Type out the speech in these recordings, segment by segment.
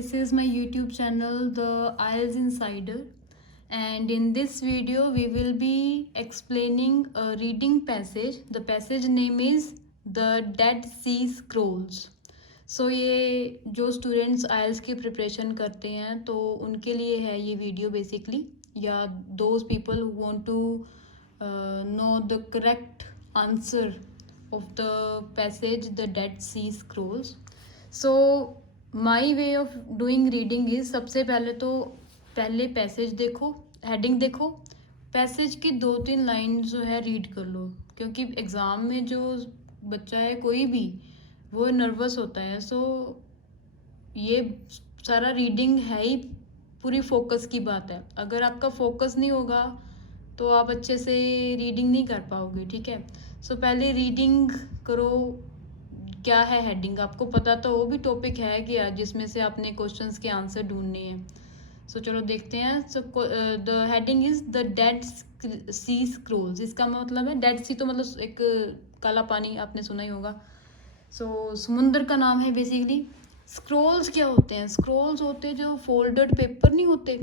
this is my YouTube channel, The IELTS Insider, and in this video we will be explaining a reading passage. The passage name is The Dead Sea Scrolls. सो ये जो students आइल्स की preparation करते हैं तो उनके लिए है ये वीडियो बेसिकली, या those people who want to know the correct answer of the passage the Dead Sea Scrolls. So my way of doing reading is, सबसे पहले तो पहले पैसेज देखो, हेडिंग देखो, पैसेज की 2-3 लाइन जो है रीड कर लो, क्योंकि एग्ज़ाम में जो बच्चा है कोई भी वो नर्वस होता है. सो ये सारा रीडिंग है ही पूरी फोकस की बात है. अगर आपका फोकस नहीं होगा तो आप अच्छे से रीडिंग नहीं कर पाओगे. ठीक है, सो पहले रीडिंग करो. क्या है हेडिंग आपको पता तो वो भी टॉपिक है क्या जिसमें से आपने क्वेश्चंस के आंसर ढूंढने हैं. सो चलो देखते हैं. So the heading is the Dead Sea Scrolls. इसका मतलब है डेड सी, तो मतलब एक काला पानी, आपने सुना ही होगा. सो समुंदर का नाम है बेसिकली. स्क्रोल्स क्या होते हैं? स्क्रोल्स होते हैं जो फोल्डेड पेपर नहीं होते,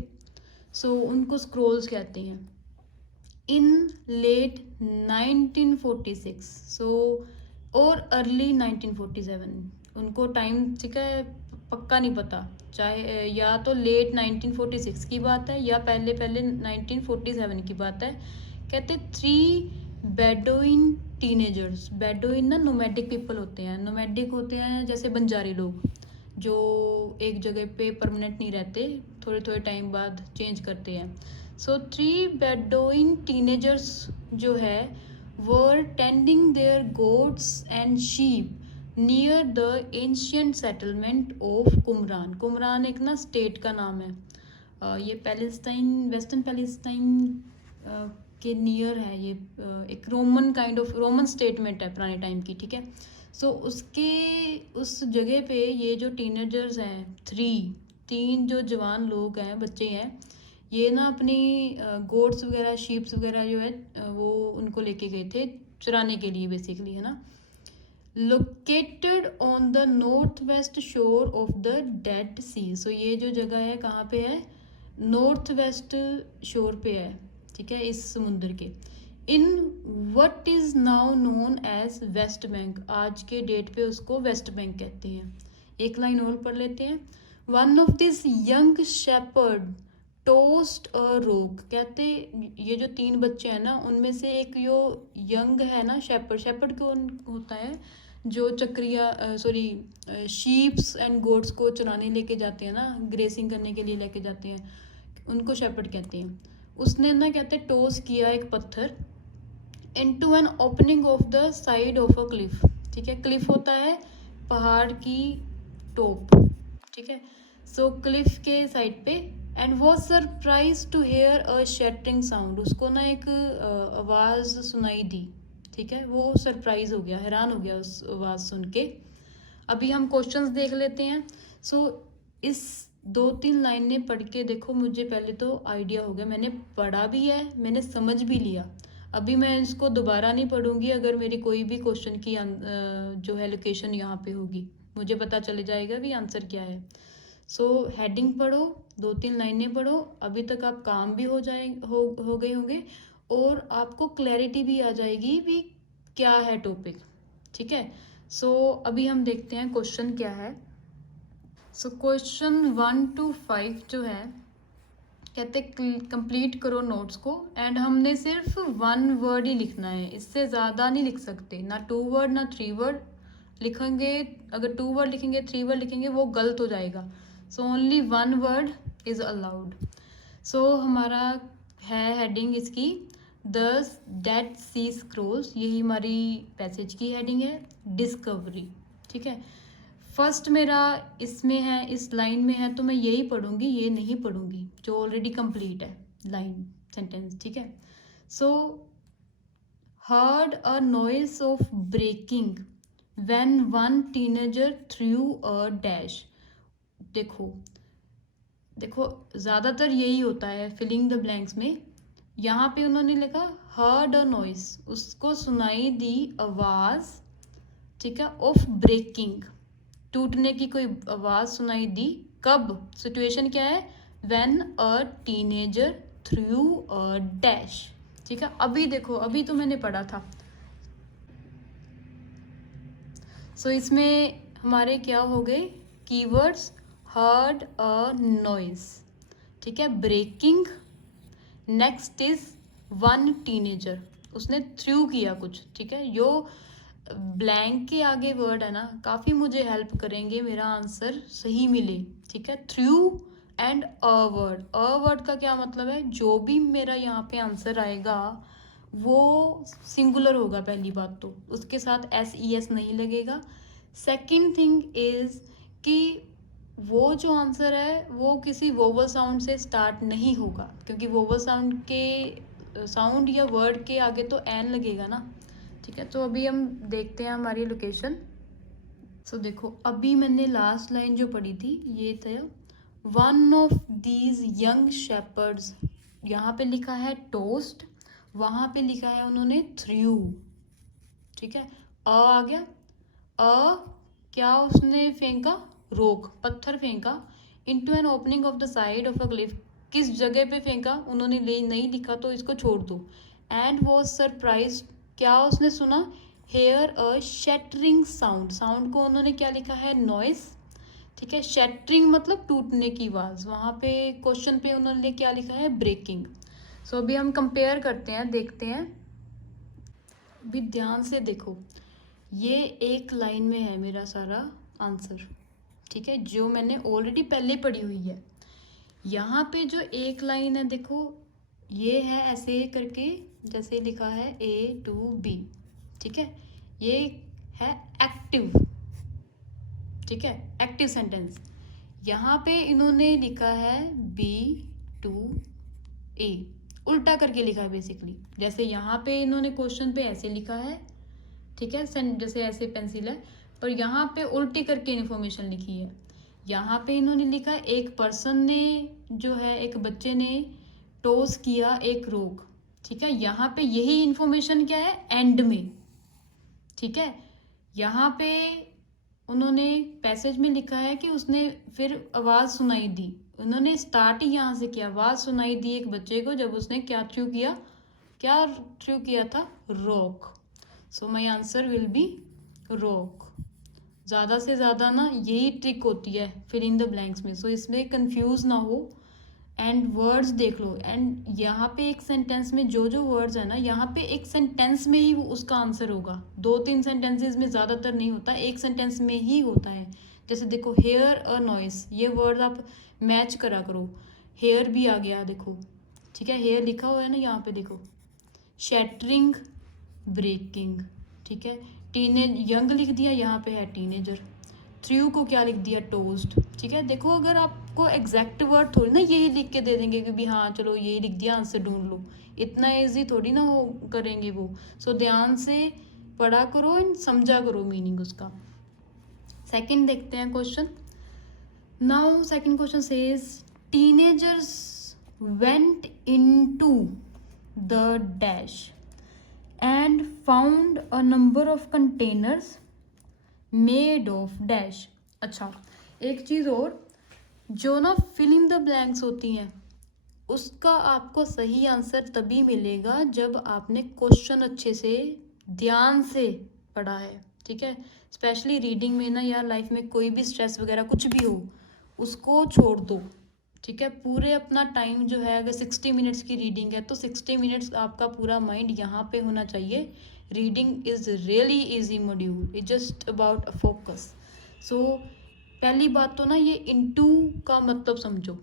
सो उनको स्क्रोल्स कहते हैं. इन लेट 1946 सो और अर्ली 1947, उनको टाइम ठीक है पक्का नहीं पता, चाहे या तो लेट 1946 की बात है या पहले 1947 की बात है. कहते 3 बेडोइन टीनेजर्स. बेडोइन ना नोमैडिक पीपल होते हैं. नोमैडिक होते हैं जैसे बंजारी लोग जो एक जगह पे परमानेंट नहीं रहते, थोड़े थोड़े टाइम बाद चेंज करते हैं. सो 3 बेडोइन टीनेजर्स जो है were tending their goats and sheep near the ancient settlement of कुमरान. कुमरान एक ना स्टेट का नाम है. ये पैलेस्टाइन, वेस्टर्न पैलेस्टाइन के नियर है. ये एक Roman kind of Roman statement है पुराने टाइम की. ठीक है, सो उसके उस जगह पे ये जो टीनेजर्स हैं, 3 जो जवान लोग हैं, बच्चे हैं, ये ना अपनी गोट्स वगैरह, शीप्स वगैरह जो है वो उनको लेके गए थे चराने के लिए बेसिकली, है ना. Located on the north west शोर ऑफ द डेड सी. सो ये जो जगह है कहाँ पे है? नॉर्थ वेस्ट शोर पे है. ठीक है, इस समुंदर के. In what is now known as West Bank. आज के डेट पे उसको वेस्ट बैंक कहते हैं. एक लाइन और पढ़ लेते हैं. One of this young shepherd tossed a rock. कहते ये जो 3 बच्चे हैं ना, उनमें से एक जो यंग है ना, शेपर्ड कौन होता है? जो चक्रिया शीप्स एंड गोट्स को चराने लेके जाते हैं ना, ग्रेसिंग करने के लिए लेके जाते हैं, उनको शेपर्ड कहते हैं. उसने ना कहते टोस किया एक पत्थर into an opening of the side of a cliff. ठीक है, क्लिफ होता है पहाड़ की टॉप. ठीक है, सो क्लिफ के साइड पे. And was surprise to hear a shattering sound. उसको ना एक आवाज़ सुनाई दी. ठीक है, वो सरप्राइज हो गया, हैरान हो गया उस आवाज़ सुन के. अभी हम क्वेश्चंस देख लेते हैं. सो इस 2-3 लाइनें पढ़ के देखो, मुझे पहले तो आइडिया हो गया, मैंने पढ़ा भी है, मैंने समझ भी लिया. अभी मैं इसको दोबारा नहीं पढ़ूंगी. अगर मेरी कोई भी क्वेश्चन की जो है लोकेशन यहाँ पे होगी, मुझे पता चल जाएगा भी आंसर क्या है. सो हेडिंग पढ़ो, 2-3 लाइनें पढ़ो. अभी तक आप काम भी हो गए होंगे और आपको क्लैरिटी भी आ जाएगी भी क्या है टॉपिक. ठीक है, सो अभी हम देखते हैं क्वेश्चन क्या है. सो क्वेश्चन 1 to 5 जो है, कहते कंप्लीट करो नोट्स को. एंड हमने सिर्फ 1 वर्ड ही लिखना है, इससे ज़्यादा नहीं लिख सकते. ना 2 वर्ड ना 3 वर्ड लिखेंगे. अगर 2 वर्ड लिखेंगे, 3 वर्ड लिखेंगे, वो गलत हो जाएगा. So only 1 word is allowed. So हमारा है हेडिंग इसकी द डेड सी स्क्रोल्स. यही हमारी पैसेज की हेडिंग है, डिस्कवरी. ठीक है, फर्स्ट मेरा इसमें है, इस लाइन में है, तो मैं यही पढ़ूंगी, ये नहीं पढ़ूंगी जो ऑलरेडी कंप्लीट है लाइन, सेंटेंस. ठीक है, so heard a noise of breaking when one teenager threw a dash. देखो ज़्यादातर यही होता है फिलिंग द ब्लैंक्स में. यहाँ पे उन्होंने लिखा हर्ड अ नॉइस, उसको सुनाई दी आवाज़. ठीक है, ऑफ ब्रेकिंग, टूटने की कोई आवाज़ सुनाई दी कब, सिचुएशन क्या है, when a teenager threw a dash. ठीक है, अभी देखो, अभी तो मैंने पढ़ा था। सो इसमें हमारे क्या हो गए कीवर्ड्स, हर्ड अ नॉइज, ठीक है, breaking, next is one teenager, उसने थ्रू किया कुछ, ठीक है। यो ब्लैंक के आगे वर्ड है ना, काफ़ी मुझे हेल्प करेंगे मेरा आंसर सही मिले, ठीक है। थ्रू एंड अ वर्ड का क्या मतलब है, जो भी मेरा यहाँ पे आंसर आएगा वो सिंगुलर होगा, पहली बात तो उसके साथ SES नहीं लगेगा। सेकंड थिंग इज कि वो जो आंसर है वो किसी वोवल साउंड से स्टार्ट नहीं होगा, क्योंकि वोवल साउंड के साउंड या वर्ड के आगे तो एन लगेगा ना, ठीक है। तो अभी हम देखते हैं हमारी लोकेशन। सो देखो, अभी मैंने लास्ट लाइन जो पढ़ी थी ये था, one of these young shepherds, यहाँ पे लिखा है टोस्ट, वहाँ पे लिखा है उन्होंने थ्रू, ठीक है। आ गया, क्या उसने फेंका, रोक, पत्थर फेंका, into an opening of the side of a cliff, किस जगह पे फेंका, उन्होंने ले नहीं लिखा तो इसको छोड़ दो। एंड वॉज सरप्राइज, क्या उसने सुना, hair a shattering sound, sound को उन्होंने क्या लिखा है, नॉइस, ठीक है। शैटरिंग मतलब टूटने की आवाज़, वहाँ पे क्वेश्चन पे उन्होंने क्या लिखा है, ब्रेकिंग। सो अभी हम कंपेयर करते हैं, देखते हैं। अभी ध्यान से देखो, ये एक लाइन में है मेरा सारा आंसर, ठीक है, जो मैंने ऑलरेडी पहले पढ़ी हुई है। यहाँ पे जो एक लाइन है देखो, ये है ऐसे करके, जैसे लिखा है A to B, ठीक है, ये है एक्टिव, ठीक है, एक्टिव सेंटेंस। यहाँ पे इन्होंने लिखा है B to A, उल्टा करके लिखा है बेसिकली, जैसे यहाँ पे इन्होंने क्वेश्चन पे ऐसे लिखा है, ठीक है, जैसे ऐसे पेंसिल है, पर यहाँ पे उल्टी करके इन्फॉर्मेशन लिखी है। यहाँ पे इन्होंने लिखा एक पर्सन ने जो है, एक बच्चे ने टॉस किया एक रोक, ठीक है, यहाँ पे यही इन्फॉर्मेशन क्या है, एंड में, ठीक है। यहाँ पे उन्होंने पैसेज में लिखा है कि उसने फिर आवाज़ सुनाई दी, उन्होंने स्टार्ट ही यहाँ से किया, आवाज़ सुनाई दी एक बच्चे को जब उसने क्या थ्रू किया था, rock. So my answer will B rock. ज़्यादा से ज़्यादा ना यही ट्रिक होती है फिल इन द ब्लैंक्स में, सो इसमें कंफ्यूज ना हो एंड वर्ड्स देख लो। एंड यहाँ पे एक सेंटेंस में जो जो वर्ड्स है ना, यहाँ पे एक सेंटेंस में ही उसका आंसर होगा, 2-3 सेंटेंसेस में ज़्यादातर नहीं होता, एक सेंटेंस में ही होता है। जैसे देखो, हेयर अ नॉइस, ये वर्ड आप मैच करा करो, हेयर भी आ गया देखो, ठीक है, हेयर लिखा हुआ है ना यहाँ पे देखो, शैटरिंग, ब्रेकिंग, ठीक है, टीनेज यंग लिख दिया, यहाँ पे है टीनेजर, थ्रू को क्या लिख दिया, टोस्ट, ठीक है। देखो, अगर आपको एग्जैक्ट वर्ड थोड़ी ना यही लिख के दे देंगे कि भी हाँ चलो यही लिख दिया, आंसर ढूंढ लो, इतना इजी थोड़ी ना वो करेंगे वो। सो ध्यान से पढ़ा करो एंड समझा करो मीनिंग उसका। सेकंड देखते हैं question. Now second question says teenagers went into the dash and found a number of containers made of dash। अच्छा, एक चीज़ और, जो ना फिल इन द ब्लैंक्स होती हैं उसका आपको सही आंसर तभी मिलेगा जब आपने क्वेश्चन अच्छे से ध्यान से पढ़ा है, ठीक है। स्पेशली रीडिंग में ना यार, लाइफ में कोई भी स्ट्रेस वगैरह कुछ भी हो उसको छोड़ दो, ठीक है। पूरे अपना टाइम जो है, अगर 60 मिनट्स की रीडिंग है तो 60 मिनट्स आपका पूरा माइंड यहाँ पे होना चाहिए। Reading is really easy module, it just about a focus. So पहली बात तो ना, ये इनटू का मतलब समझो।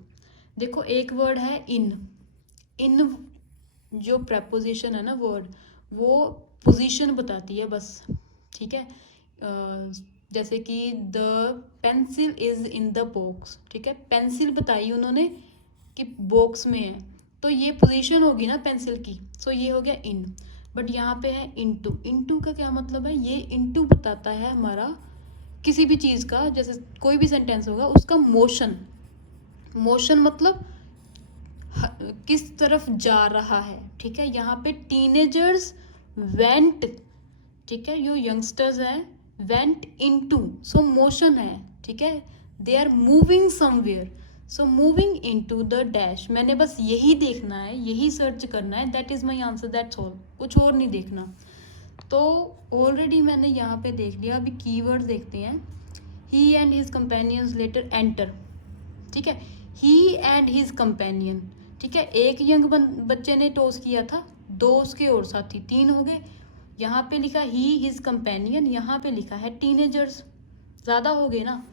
देखो, एक वर्ड है इन जो प्रेपोजिशन है ना वर्ड, वो पोजीशन बताती है बस, ठीक है। जैसे कि the pencil is in the box, ठीक है, पेंसिल बताई उन्होंने कि बॉक्स में है, तो ये पोजीशन होगी ना पेंसिल की, सो ये हो गया इन। बट यहाँ पे है इनटू का क्या मतलब है, ये इनटू बताता है हमारा किसी भी चीज़ का, जैसे कोई भी सेंटेंस होगा उसका मोशन मतलब किस तरफ जा रहा है, ठीक है। यहाँ पे टीनेजर्स वेंट, ठीक है, जो यंगस्टर्स हैं वेंट इनटू, सो मोशन है, ठीक है। They are moving somewhere, so moving into the dash. मैंने बस यही देखना है, यही सर्च करना है, that is my answer, that's all, कुछ और नहीं देखना। तो ऑलरेडी मैंने यहाँ पे देख लिया। अभी कीवर्ड देखते हैं। He and his companions later enter, ठीक है, ही एंड हिज कंपेनियन, ठीक है। एक यंग बच्चे ने टॉस किया था, दो उसके और साथी, तीन हो गए। यहाँ पे लिखा ही हिज कंपेनियन, यहाँ पे लिखा है टीनेजर्स, ज़्यादा हो गए ना।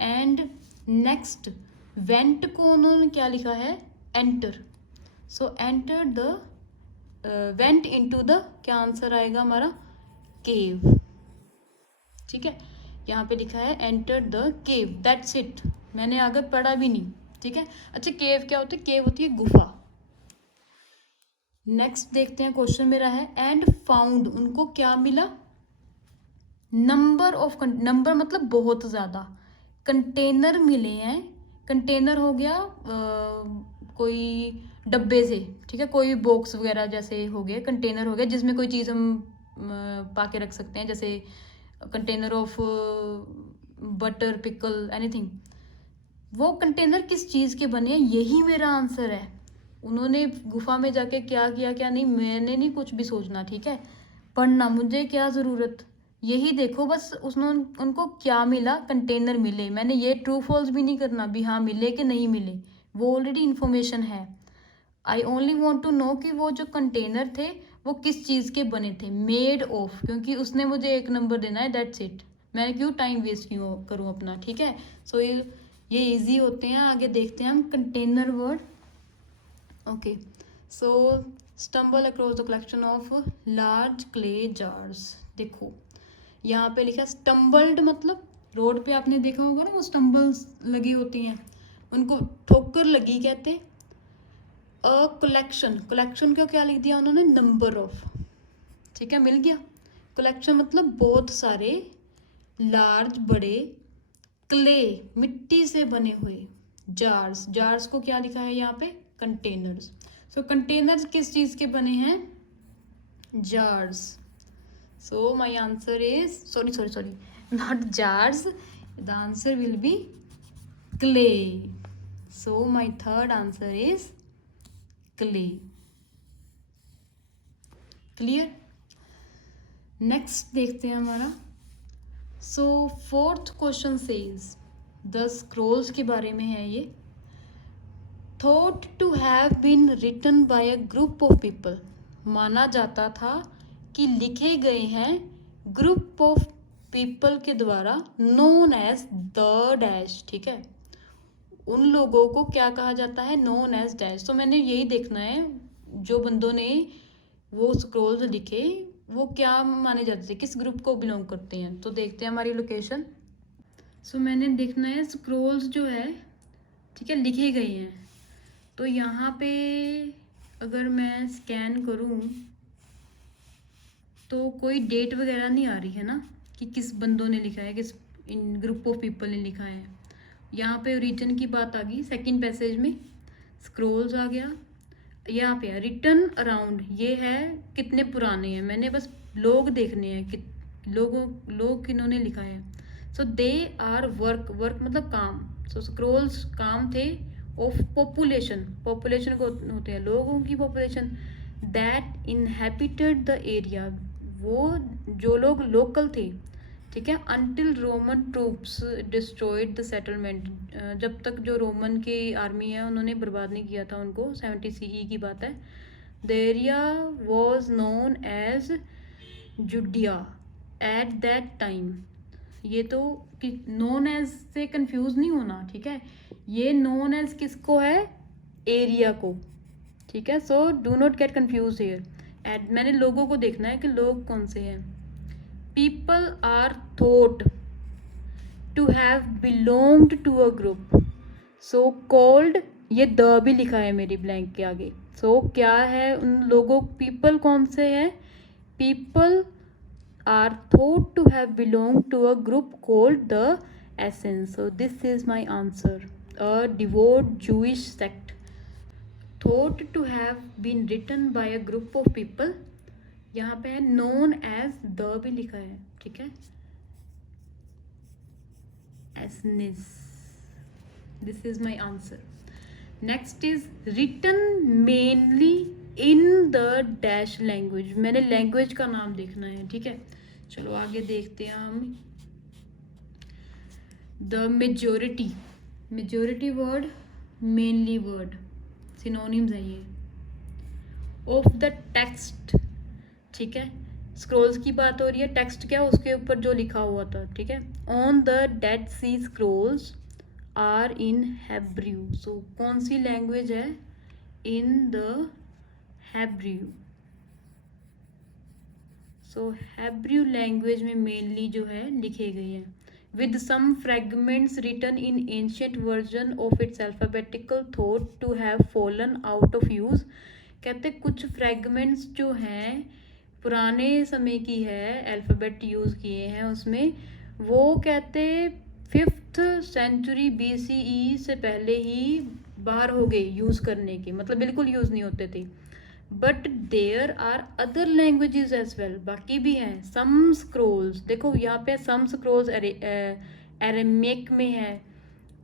एंड नेक्स्ट वेंट को उन्होंने क्या लिखा है, enter, so enter the, went into the, क्या आंसर आएगा हमारा, केव, ठीक है। यहाँ पे लिखा है enter the cave, that's it, मैंने आगे पढ़ा भी नहीं, ठीक है। अच्छा, केव क्या होती है, केव होती है गुफा। नेक्स्ट देखते हैं, क्वेश्चन मेरा है एंड फाउंड, उनको क्या मिला, नंबर ऑफ, नंबर मतलब बहुत ज़्यादा, कंटेनर मिले हैं। कंटेनर हो गया कोई डब्बे से, ठीक है, कोई बॉक्स वगैरह जैसे हो गए, कंटेनर हो गया जिसमें कोई चीज़ हम पाके रख सकते हैं, जैसे container of butter, pickle, anything. वो कंटेनर किस चीज़ के बने हैं, यही मेरा आंसर है। उन्होंने गुफा में जाके क्या किया क्या नहीं, मैंने नहीं कुछ भी सोचना, ठीक है, पढ़ना मुझे क्या ज़रूरत, यही देखो बस। उसने उनको क्या मिला, कंटेनर मिले, मैंने ये ट्रू फॉल्स भी नहीं करना भी हाँ मिले कि नहीं मिले, वो ऑलरेडी इन्फॉर्मेशन है। I only want to know कि वो जो कंटेनर थे वो किस चीज़ के बने थे, मेड ऑफ, क्योंकि उसने मुझे एक नंबर देना है, दैट्स इट। मैं क्यों टाइम वेस्ट क्यों करूँ अपना, ठीक है। सो ये इजी होते हैं। आगे देखते हैं हम container word. Okay, so stumble across the collection of large clay jars. देखो यहाँ पे लिखा स्टम्बल्ड, मतलब रोड पे आपने देखा होगा ना, वो स्टम्बल्स लगी होती हैं, उनको ठोकर लगी कहते हैं। अ कलेक्शन, कलेक्शन को क्या लिख दिया उन्होंने, नंबर ऑफ, ठीक है, मिल गया। कलेक्शन मतलब बहुत सारे, लार्ज बड़े, क्ले मिट्टी से बने हुए, जार्स, जार्स को क्या लिखा है यहाँ पे, कंटेनर्स। सो कंटेनर्स किस चीज़ के बने हैं, jars. So my answer is, sorry not jars, the answer will be clay. So my third answer is clay. Clear. Next देखते हैं हमारा। So fourth question says, the scrolls के बारे में है ये। Thought to have been written by a group of people, माना जाता था कि लिखे गए हैं ग्रुप ऑफ पीपल के द्वारा, नोन एज द डैश, ठीक है। उन लोगों को क्या कहा जाता है, नोन एज डैश। तो मैंने यही देखना है, जो बंदों ने वो स्क्रोल्स लिखे वो क्या माने जाते थे, किस ग्रुप को बिलोंग करते हैं। तो देखते हैं हमारी लोकेशन। सो मैंने देखना है स्क्रोल्स जो है, ठीक है, लिखे गए हैं। तो यहाँ पे अगर मैं स्कैन करूँ तो कोई डेट वगैरह नहीं आ रही है ना, कि किस बंदों ने लिखा है, किस इन ग्रुप ऑफ पीपल ने लिखा है। यहाँ पे ओरिजिन की बात आ गई, सेकंड पैसेज में स्क्रोल्स आ गया। यहाँ पे रिटर्न अराउंड, ये है कितने पुराने हैं, मैंने बस लोग देखने हैं कि लोग किन्होंने लिखा है। सो दे आर वर्क, वर्क मतलब काम। सो स्क्रोल्स काम थे ऑफ पॉपुलेशन, पॉपुलेशन को होते हैं लोगों की population, that inhabited the area, वो जो लोग लोकल थे, ठीक है। Until Roman troops destroyed the settlement, जब तक जो रोमन की आर्मी है उन्होंने बर्बाद नहीं किया था उनको, 70 CE की बात है। The area was known as Judea at that time. ये तो नोन एज से कंफ्यूज नहीं होना, ठीक है, ये नोन एज किसको है, एरिया को, ठीक है। So do not get confuse here. एट मैंने लोगों को देखना है कि लोग कौन से हैं। People are thought to have belonged to a group, so called, ये द भी लिखा है मेरी ब्लैंक के आगे। सो क्या है उन लोगों, पीपल कौन से हैं, people are thought to have belong to a group called the Essenes. So this is my answer, a devout Jewish sect. Thought to have been written by a group of people, यहाँ पे है known as, the भी लिखा है, ठीक है, Essenes. This is my answer. Next is written mainly in the dash language. मैंने language का नाम देखना है, ठीक है. चलो आगे देखते हैं हम. The majority word, mainly word, synonyms है ये. ऑफ द टेक्स्ट, ठीक है. स्क्रोल्स की बात हो रही है. टेक्स्ट क्या, उसके ऊपर जो लिखा हुआ था, ठीक है. On the Dead Sea scrolls are in Hebrew. So कौन सी लैंग्वेज है? In the Hebrew. So Hebrew language में मेनली जो है लिखे गए हैं. with some fragments written in ancient version of its alphabetical thought to have fallen out of use. कहते कुछ फ्रैगमेंट्स जो हैं पुराने समय की है, अल्फ़ाबेट यूज़ किए हैं उसमें, वो कहते 5th सेंचुरी BCE से पहले ही बाहर हो गए यूज़ करने के, मतलब बिल्कुल यूज़ नहीं होते थे. But there are other languages as well, बाकी भी हैं. सम स्क्रोल्स, देखो यहाँ पे सम स्क्रोल्स अरेमिक में है.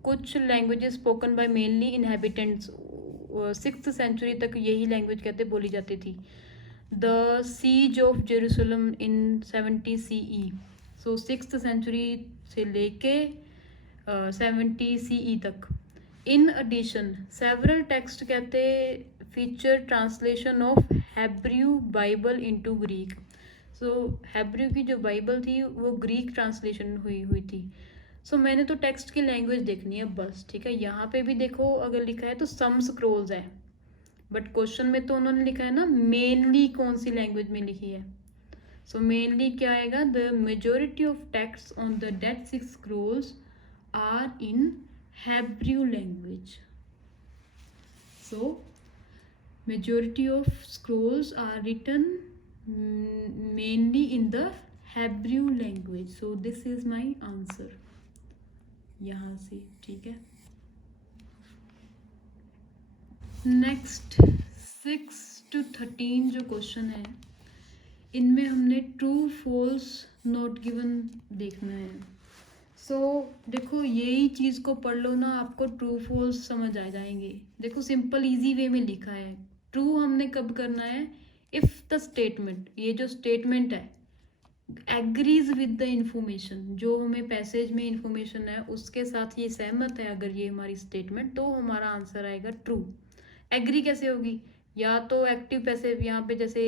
कुछ languages spoken by mainly inhabitants, 6th century तक यही लैंग्वेज कहते बोली जाती थी. The siege of Jerusalem in 70 CE. So 6th century से लेके 70 CE तक. इन एडिशन सेवरल टेक्स्ट कहते feature translation of Hebrew Bible into Greek. So Hebrew की जो बाइबल थी वो ग्रीक ट्रांसलेशन हुई थी. सो मैंने तो टेक्स्ट की लैंग्वेज देखनी है बस, ठीक है. यहाँ पे भी देखो अगर लिखा है तो सम स्क्रोल्स है, बट क्वेश्चन में तो उन्होंने लिखा है ना मेनली कौन सी लैंग्वेज में लिखी है. सो मेनली क्या आएगा? The majority of text on the Dead Sea scrolls are in Hebrew language. So majority of scrolls are written mainly in the Hebrew language. So this is my answer यहाँ से, ठीक है. Next 6 to 13 जो question है इनमें हमने true false not given देखना है. सो देखो यही चीज़ को पढ़ लो ना, आपको ट्रू फॉल्स समझ आ जाएंगे. देखो सिंपल इजी वे में लिखा है. ट्रू हमने कब करना है? इफ़ द स्टेटमेंट, ये जो स्टेटमेंट है एग्रीज विद द इंफॉर्मेशन, जो हमें पैसेज में इंफॉर्मेशन है उसके साथ ये सहमत है अगर ये हमारी स्टेटमेंट, तो हमारा आंसर आएगा ट्रू. एग्री कैसे होगी? या तो एक्टिव पैसिव, यहाँ पे जैसे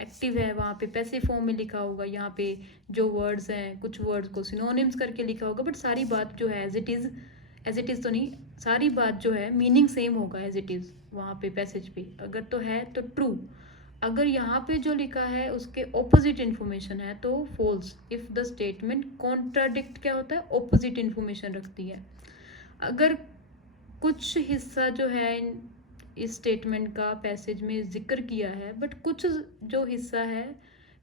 एक्टिव है वहाँ पे पैसिव फॉर्म में लिखा होगा, यहाँ पे जो वर्ड्स हैं कुछ वर्ड्स को सिनोनिम्स करके लिखा होगा, बट सारी बात जो है एज इट इज़ तो नहीं, सारी बात जो है मीनिंग सेम होगा एज इट इज़ वहाँ पे पैसेज पे. अगर तो है तो ट्रू. अगर यहाँ पे जो लिखा है उसके ऑपोजिट इन्फॉर्मेशन है तो false. If the statement contradict क्या होता है? ऑपोजिट इन्फॉर्मेशन रखती है. अगर कुछ हिस्सा जो है इस स्टेटमेंट का पैसेज में जिक्र किया है, बट कुछ जो हिस्सा है,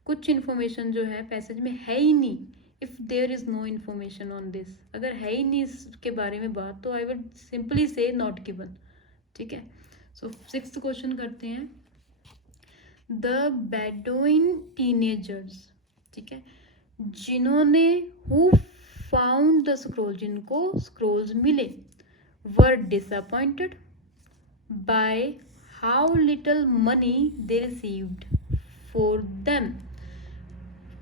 कुछ इन्फॉर्मेशन जो है पैसेज में है ही नहीं, if there is no information on this, अगर है ही नहीं इसके बारे में बात, तो I would simply say not given, ठीक है. सो 6th क्वेश्चन करते हैं. द बेडोइन टीनेजर्स, ठीक है, जिन्होंने हु फाउंड द स्क्रोल, जिनको स्क्रोल्स मिले, वर disappointed by how little money they received for them.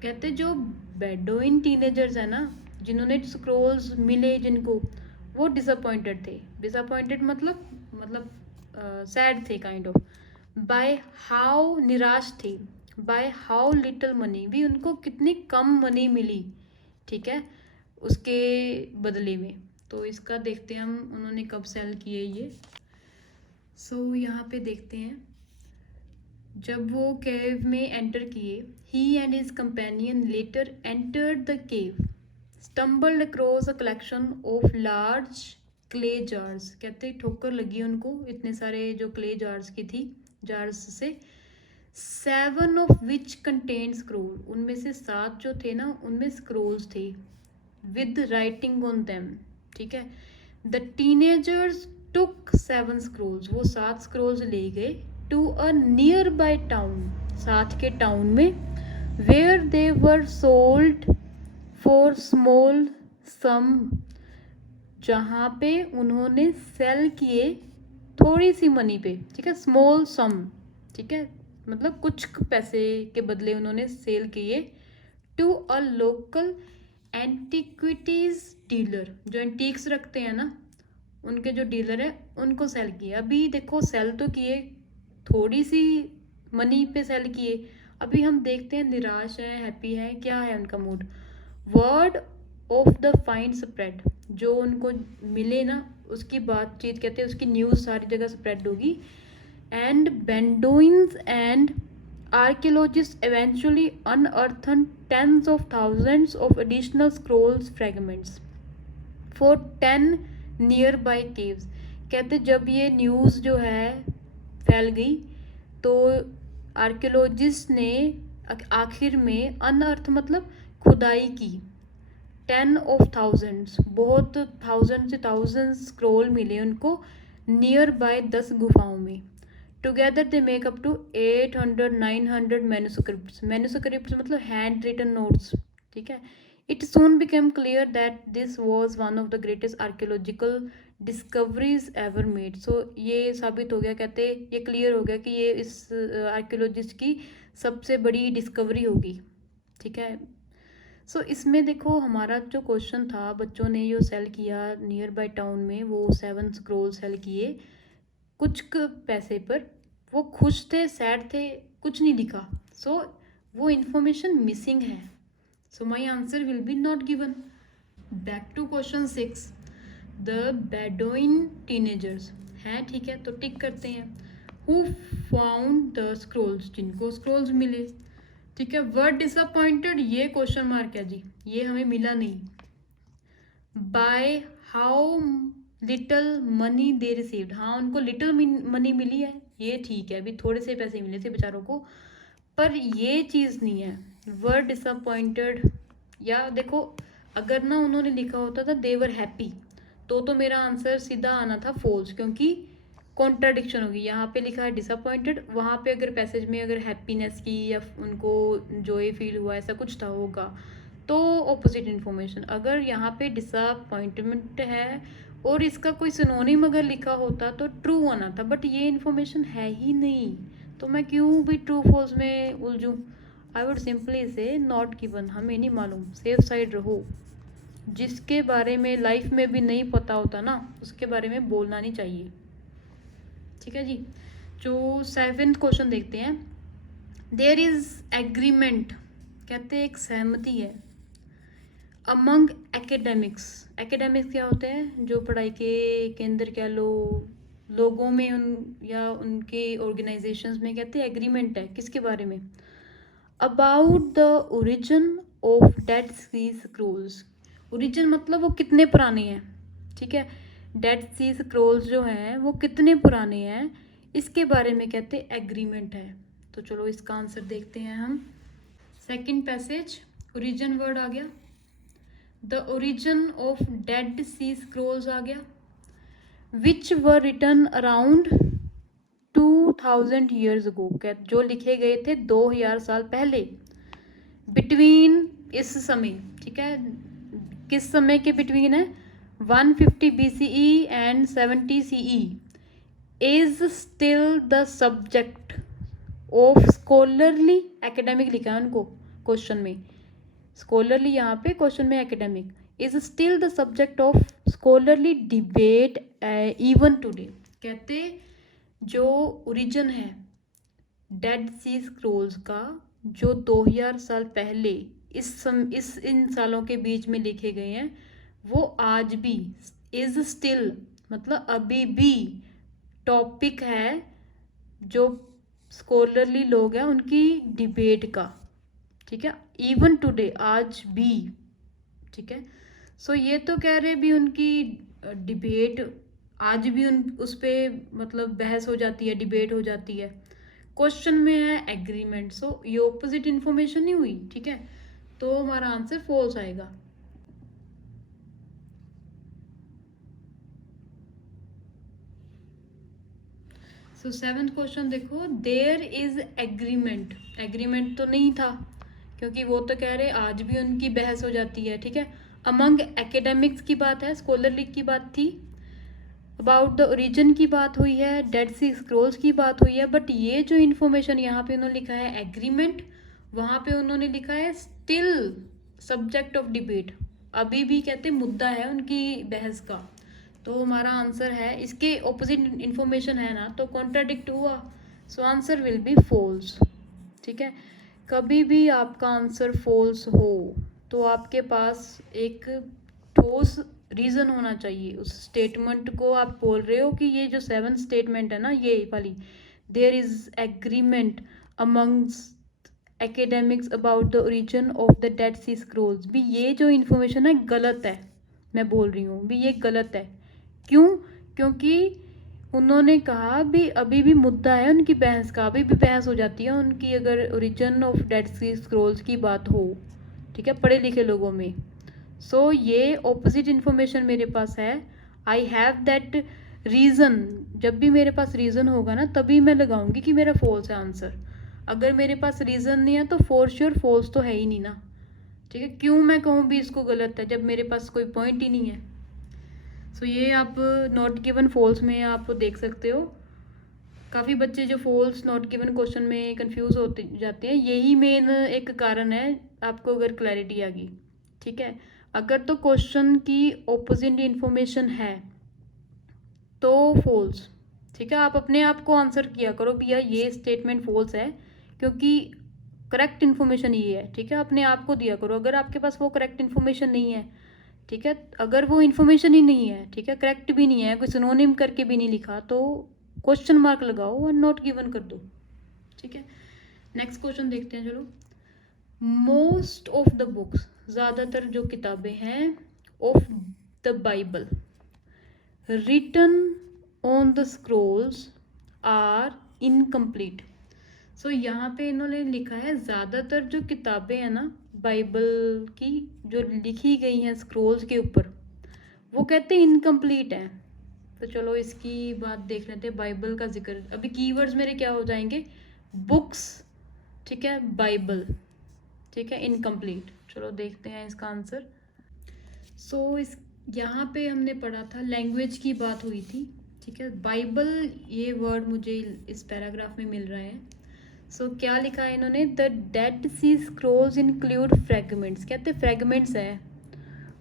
कहते जो बेडोइन टीनेजर्स है ना, जिन्होंने स्क्रोल्स मिले जिनको, वो डिसअपॉइंटेड थे. डिसअपॉइंटेड मतलब सैड थे काइंड ऑफ. बाय हाउ, निराश थे. बाय हाउ लिटल मनी, भी उनको कितनी कम मनी मिली, ठीक है, उसके बदले में. तो इसका देखते हैं हम उन्होंने कब सेल किए ये. सो यहाँ पे देखते हैं. जब वो केव में एंटर किए, he and his companion later entered the cave, stumbled across a collection of large clay jars. कहते ठोकर लगी उनको इतने सारे जो क्ले जार्स की थी, जार्स से. 7 ऑफ विच कंटेन स्क्रोल, उनमें से 7 जो थे ना उनमें स्क्रोल्स थे, विद राइटिंग ऑन देम, ठीक है. द टीनेजर्स टुक 7 स्क्रोल्स, वो 7 स्क्रोल्स ले गए to a nearby town, साथ के टाउन में, where they were sold for small sum, जहाँ पे उन्होंने सेल किए थोड़ी सी मनी पे, ठीक है, स्मॉल सम, ठीक है, मतलब कुछ पैसे के बदले उन्होंने सेल किए to a local antiquities dealer, जो एंटीक्स रखते हैं ना उनके जो डीलर है उनको सेल किए। अभी देखो सेल तो किए, थोड़ी सी मनी पे सेल किए। अभी हम देखते हैं निराश है, हैप्पी है, क्या है उनका mood. Word of the find spread, जो उनको मिले ना उसकी बातचीत कहते हैं, उसकी न्यूज़ सारी जगह स्प्रेड होगी। And Bedouins and archaeologists eventually unearthed tens of thousands of additional scrolls fragments for 10 nearby caves। कहते जब ये न्यूज़ जो है फैल गई तो आर्कियोलॉजिस्ट ने आखिर में अनअर्थ मतलब खुदाई की, 10 of thousands, बहुत थाउजेंड से थाउजेंड स्क्रोल मिले उनको नियर बाय 10 गुफाओं में। Together they make up to 800-900 manuscripts, manuscripts मतलब हैंड रिटन नोट्स, ठीक है। It soon became clear that this was one of the greatest archaeological discoveries ever made. So ये साबित हो गया, कहते ये क्लियर हो गया कि ये इस आर्कियोलॉजिस्ट की सबसे बड़ी डिस्कवरी होगी, ठीक है। सो इसमें देखो हमारा जो क्वेश्चन था, बच्चों ने जो सेल किया नियर बाय टाउन में, वो 7 स्क्रोल सेल किए कुछ पैसे पर। वो खुश थे, सैड थे, कुछ नहीं लिखा। सो वो इंफॉर्मेशन मिसिंग है। So my answer will be not given. Back to question 6, the Bedouin teenagers है, ठीक है, तो टिक करते हैं। हु फाउंड द स्क्रोल्स, जिनको स्क्रोल्स मिले, ठीक है। वर्ड डिसअपॉइंटेड, ये क्वेश्चन मार्क है जी, ये हमें मिला नहीं। By how little money they received, हाँ उनको लिटल मनी मिली है, ये ठीक है, अभी थोड़े से पैसे मिले थे बेचारों को, पर ये चीज़ नहीं है। वर्ड डिसअपॉइंटेड, या देखो अगर ना उन्होंने लिखा होता था दे वर हैप्पी, तो मेरा आंसर सीधा आना था फॉल्स, क्योंकि कॉन्ट्राडिक्शन होगी। यहाँ पे लिखा है डिसअपॉइंटेड, वहाँ पे अगर पैसेज में अगर हैप्पीनेस की या उनको जॉय फील हुआ ऐसा कुछ था होगा, तो ऑपोजिट इन्फॉर्मेशन। अगर यहाँ पे डिसअपॉइंटमेंट है और इसका कोई सिनोनिम अगर लिखा होता तो ट्रू आना था, बट ये इन्फॉर्मेशन है ही नहीं, तो मैं क्यों भी ट्रू फॉल्स में उलझूँ। आई would simply say not given, हमें नहीं मालूम, सेफ साइड रहो। जिसके बारे में लाइफ में भी नहीं पता होता ना उसके बारे में बोलना नहीं चाहिए, ठीक है जी। जो 7th क्वेश्चन देखते हैं। देयर इज एग्रीमेंट, कहते एक सहमति है अमंग एकेडमिक्स। एकेडमिक्स क्या होते हैं, जो पढ़ाई के केंद्र कह लो, लोगों में या उनके ऑर्गेनाइजेशंस में, कहते हैं एग्रीमेंट है किसके बारे में, about the origin of Dead Sea scrolls. Origin मतलब वो कितने पुराने हैं, ठीक है। डेड सी स्क्रोल्स जो हैं वो कितने पुराने हैं, इसके बारे में कहते एग्रीमेंट है। तो चलो इसका आंसर देखते हैं हम। सेकंड पैसेज, ओरिजिन वर्ड आ गया, the origin of Dead Sea scrolls आ गया, which were written around 2000 years ago, जो लिखे गए थे 2000 साल पहले। बिटवीन, इस समय, ठीक है, किस समय के बिटवीन है, 150 BCE and 70 CE, is still the subject of scholarly, academic लिखा है उनको क्वेश्चन में, स्कॉलरली यहाँ पे, क्वेश्चन में academic, is still the subject of scholarly debate even today. कहते जो ओरिजिन है डेड सी स्क्रोल्स का, जो 2000 साल पहले इस इन सालों के बीच में लिखे गए हैं, वो आज भी इज स्टिल मतलब अभी भी टॉपिक है जो स्कॉलरली लोग हैं उनकी डिबेट का, ठीक है, इवन टुडे, आज भी, ठीक है। सो ये तो कह रहे भी उनकी डिबेट आज भी उस पर मतलब बहस हो जाती है, डिबेट हो जाती है। क्वेश्चन में है एग्रीमेंट, सो ये ऑपोजिट इन्फॉर्मेशन नहीं हुई, ठीक है, तो हमारा आंसर फॉल्स आएगा। सो 7th क्वेश्चन देखो, देयर इज एग्रीमेंट, एग्रीमेंट तो नहीं था क्योंकि वो तो कह रहे आज भी उनकी बहस हो जाती है, ठीक है, अमंग एकेडमिक्स की बात है, स्कॉलरली की बात थी, अबाउट द ओरिजिन की बात हुई है, डेड सी स्क्रोल्स की बात हुई है। बट ये जो इन्फॉर्मेशन यहाँ पे उन्होंने लिखा है एग्रीमेंट, वहाँ पे उन्होंने लिखा है स्टिल सब्जेक्ट ऑफ डिबेट, अभी भी कहते मुद्दा है उनकी बहस का। तो हमारा आंसर है, इसके ऑपोजिट इन्फॉर्मेशन है ना, तो कॉन्ट्राडिक्ट हुआ, so answer will be false. ठीक है, कभी भी आपका आंसर फॉल्स हो तो आपके पास एक ठोस रीज़न होना चाहिए उस स्टेटमेंट को। आप बोल रहे हो कि ये जो 7th स्टेटमेंट है ना, ये वाली, there is agreement amongst academics about the origin of the Dead Sea scrolls, भी ये जो इन्फॉर्मेशन है गलत है, मैं बोल रही हूँ भी ये गलत है। क्यों? क्योंकि उन्होंने कहा भी अभी भी मुद्दा है उनकी बहस का, अभी भी बहस हो जाती है उनकी अगर origin of Dead Sea scrolls की बात हो, ठीक है, पढ़े लिखे लोगों में। सो ये ऑपोजिट इन्फॉर्मेशन मेरे पास है, आई हैव दैट रीज़न। जब भी मेरे पास रीज़न होगा ना तभी मैं लगाऊंगी कि मेरा फॉल्स है आंसर। अगर मेरे पास रीज़न नहीं है तो फॉर श्योर फॉल्स तो है ही नहीं ना। ठीक है, क्यों मैं कहूँ भी इसको गलत है जब मेरे पास कोई पॉइंट ही नहीं है। सो ये आप नॉट गिवन फॉल्स में आप देख सकते हो, काफ़ी बच्चे जो फॉल्स नॉट गिवन क्वेश्चन में कंफ्यूज होते जाते हैं, यही मेन एक कारण है, आपको अगर क्लैरिटी आ गई। ठीक है, अगर तो क्वेश्चन की ऑपोजिट इन्फॉर्मेशन है तो फॉल्स। ठीक है, आप अपने आप को आंसर किया करो भैया ये स्टेटमेंट फॉल्स है क्योंकि करेक्ट इन्फॉर्मेशन ये है। ठीक है, अपने आप को दिया करो अगर आपके पास वो करेक्ट इन्फॉर्मेशन नहीं है। ठीक है, अगर वो इन्फॉर्मेशन ही नहीं है, ठीक है, करेक्ट भी नहीं है, कोई सिनोनिम करके भी नहीं लिखा, तो क्वेश्चन मार्क लगाओ और नॉट गिवन कर दो। ठीक है, नेक्स्ट क्वेश्चन देखते हैं। चलो, मोस्ट ऑफ द बुक्स, ज़्यादातर जो किताबें हैं, of the Bible written on the scrolls are incomplete. So यहाँ पे इन्होंने लिखा है ज़्यादातर जो किताबें हैं ना बाइबल की, जो लिखी गई हैं स्क्रोल्स के ऊपर, वो कहते हैं इनकम्प्लीट है। तो चलो इसकी बात देख लेते हैं, बाइबल का जिक्र। अभी कीवर्ड्स मेरे क्या हो जाएंगे, बुक्स, ठीक है, बाइबल, ठीक है, इनकम्प्लीट। चलो देखते हैं इसका आंसर। सो इस यहाँ पे हमने पढ़ा था लैंग्वेज की बात हुई थी। ठीक है, बाइबल ये वर्ड मुझे इस पैराग्राफ में मिल रहा है। सो क्या लिखा है इन्होंने, the Dead Sea scrolls include fragments, कहते फ्रेगमेंट्स है,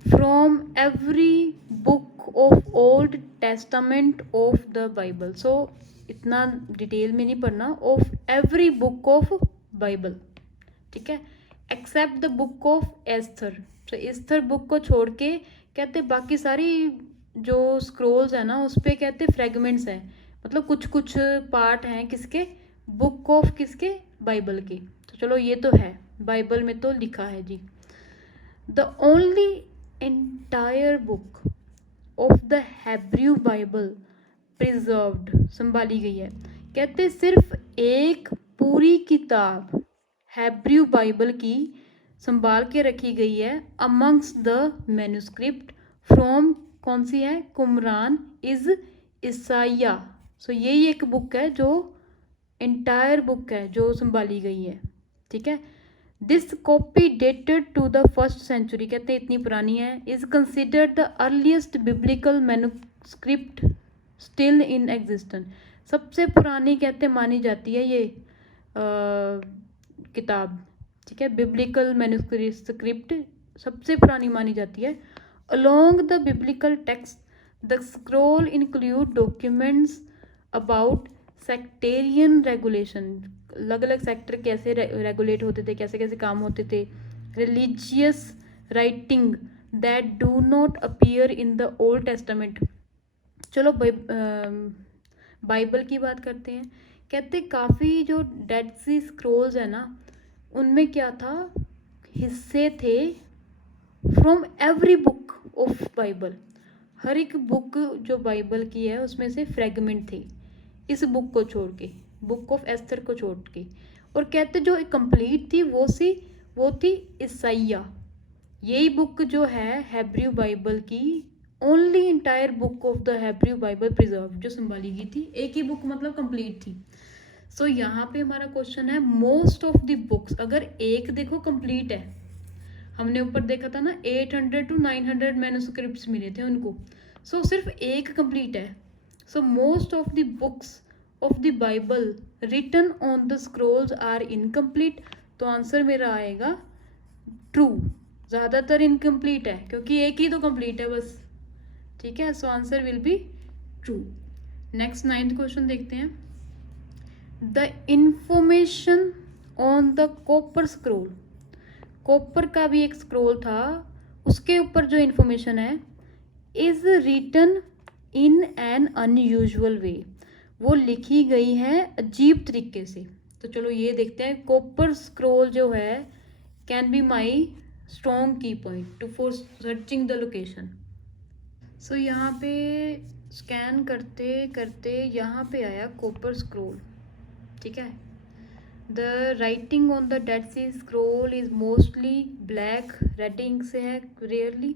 from every book of Old Testament of the Bible. So इतना डिटेल में नहीं पढ़ना, of every book of Bible, ठीक है, except the book of Esther. तो एस्थर बुक को छोड़ के कहते बाकी सारी जो स्क्रोल्स है ना उस पे कहते फ्रेगमेंट्स हैं, मतलब कुछ कुछ पार्ट हैं किसके, बुक ऑफ किसके, बाइबल के। तो चलो ये तो है, बाइबल में तो लिखा है जी। The only entire book of the Hebrew Bible preserved, संभाली गई है, कहते सिर्फ एक पूरी किताब हेब्रू बाइबल की संभाल के रखी गई है, अमंग्स द मैन्युस्क्रिप्ट फ्रॉम, कौन सी है, कुमरान इज ईसाइया। सो यही एक बुक है जो एंटायर बुक है जो संभाली गई है। ठीक है, this copy dated to the 1st century, कहते हैं इतनी पुरानी है, is considered the earliest biblical manuscript still in existence. सबसे पुरानी कहते मानी जाती है ये किताब। ठीक है, बिब्लिकल मैन्युस्क्रिप्ट सबसे पुरानी मानी जाती है। Along the biblical text the scroll include documents about sectarian regulation, अलग अलग सेक्टर कैसे रेगुलेट होते थे, कैसे कैसे काम होते थे, religious writing that do not appear in the old testament. चलो बाइबल की बात करते हैं। कहते काफ़ी जो डेड सी स्क्रोल्स है ना उनमें क्या था, हिस्से थे from every book of Bible, हर एक बुक जो बाइबल की है उसमें से फ्रेगमेंट थे, इस बुक को छोड़ के, बुक ऑफ एस्थर को छोड़ के। और कहते जो कंप्लीट थी वो थी ईसाइया, यही बुक जो है हेब्रू बाइबल की, only entire book of the Hebrew Bible preserve, जो संभाली गई थी, एक ही बुक मतलब कंप्लीट थी। सो यहाँ पे हमारा क्वेश्चन है मोस्ट ऑफ द बुक्स, अगर एक देखो कंप्लीट है, हमने ऊपर देखा था ना 800 to 900 मैन्युस्क्रिप्ट्स मिले थे उनको। सो सिर्फ एक कंप्लीट है। So most of the books of the Bible written on the scrolls are incomplete. तो आंसर मेरा आएगा ट्रू। ज़्यादातर इनकम्प्लीट है क्योंकि एक ही तो कंप्लीट है बस, ठीक है। सो answer will be true. Next 9th question देखते हैं। The information on the copper scroll, copper का भी एक स्क्रोल था, उसके ऊपर जो इंफॉर्मेशन है is written in an unusual way, वो लिखी गई है अजीब तरीके से। तो चलो ये देखते हैं। कॉपर स्क्रोल जो है can be my strong key point to for searching the location. So यहाँ पे स्कैन करते करते यहाँ पे आया कॉपर स्क्रोल, ठीक है। The writing on the Dead Sea scroll is mostly black, red ink से है rarely,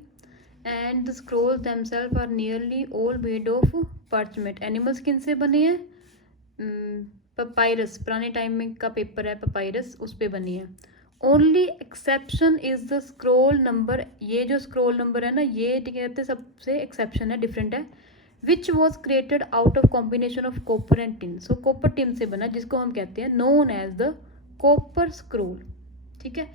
and the scroll themselves are nearly all made of parchment. Animal skin से बने हैं, पपाइरस, पुराने टाइम में का पेपर है पपाइरस, उस पे बनी है। Only exception is the scroll number, ये जो स्क्रोल नंबर है ना ये कहते सबसे एक्सेप्शन है, डिफरेंट है। Which was created out of combination of copper and tin, so copper tin से बना जिसको हम कहते हैं known as the copper scroll, ठीक है।